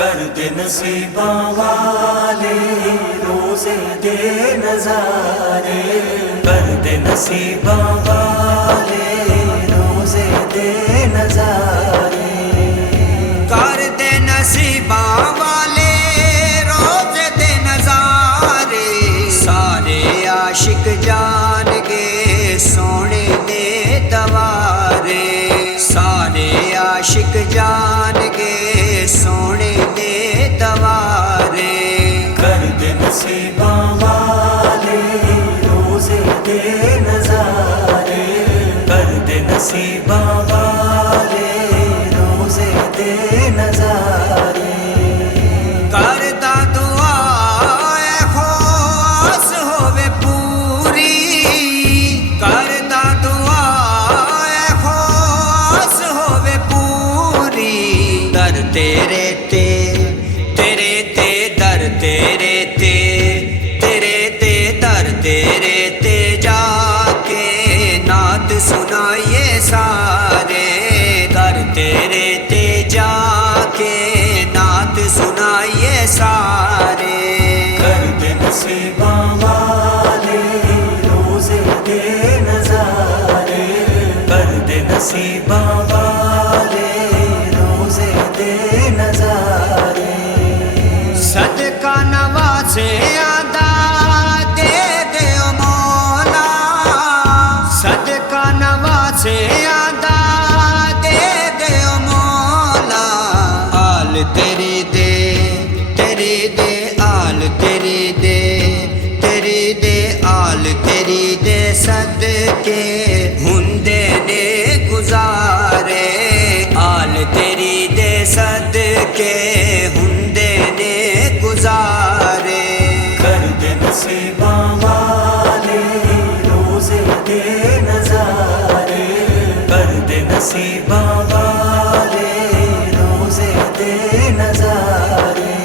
کر دے نصیباں والے روزے دے نظارے، کر دے نصیباں والے روزے دے نظارے، کر دے نصیباں والے روزے دے نظارے، سارے عاشق جان گے سونے دے دوارے، سارے عاشق جان گے سونے دے دوارے، کر دے نصیباں والے روزے دے نظارے، کر دے نصیباں والے روزے دے نظارے، کردا دعا اے خواص ہووے پوری، کردا دعا اے خواص ہووے پوری، در تیرے تے تیرے تے در تیرے تے تیرے تے در تیرے تے جا کے نعت سنائیے سارے، در تیرے تے جا کے نعت سنائیے سارے، کر دے نصیباں والے روزے دے نظارے، کر دے نصیباں والے روزے دے نظارے، صدقہ نوازے آدھا دے دیو مولا، صدقہ نوازے آدھا دے دیو مولا، آل تیری دے تیری دے آل تیری دے تیری دے آل تیری دے صدقے ہندے نے گزارے، آل تیری دے صدقے ہندے نے گزارے، کر دے نصیباں والے روزے دے نظارے، کر دے نصیباں والے روزے دے نظارے،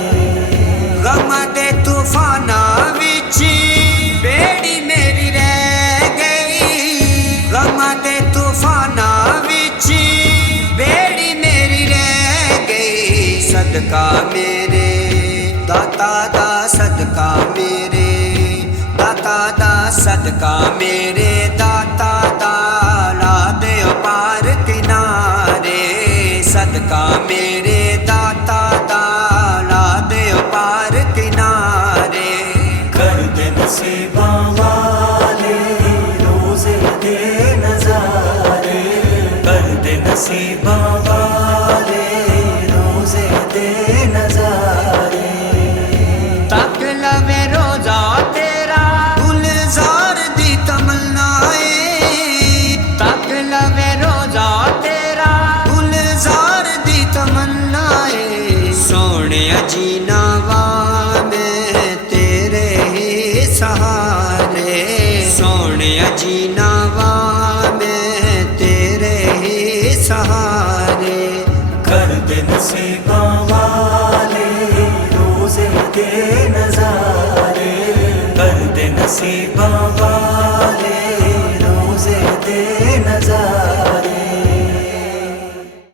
غم دے طوفاناں وچ بیڑی میری رہ گئی، غم دے طوفاناں وچ بیڑی میری رہ گئی، صدقہ میرے داتا دا صدقہ میرے داتا دا صدقہ میرے داتا دا لا دیو پار کنارے، صدقہ میرے داتا دا لا دیو پار کنارے، کر دے نصیباں والے روزے دے نظارے، کر دے نصیباں والے روزے دے نظارے، تک لوے روزہ تیرا گلزار دی تمنائے، تک لوے روزہ تیرا گلزار دی تمنائے، سونے جینا وا میں تیرے ہی سہارے، سونے جینا وا میں تیرے ہی سہارے، کر دے نصیباں والے روزے دے نظارے، کر دے نصیباں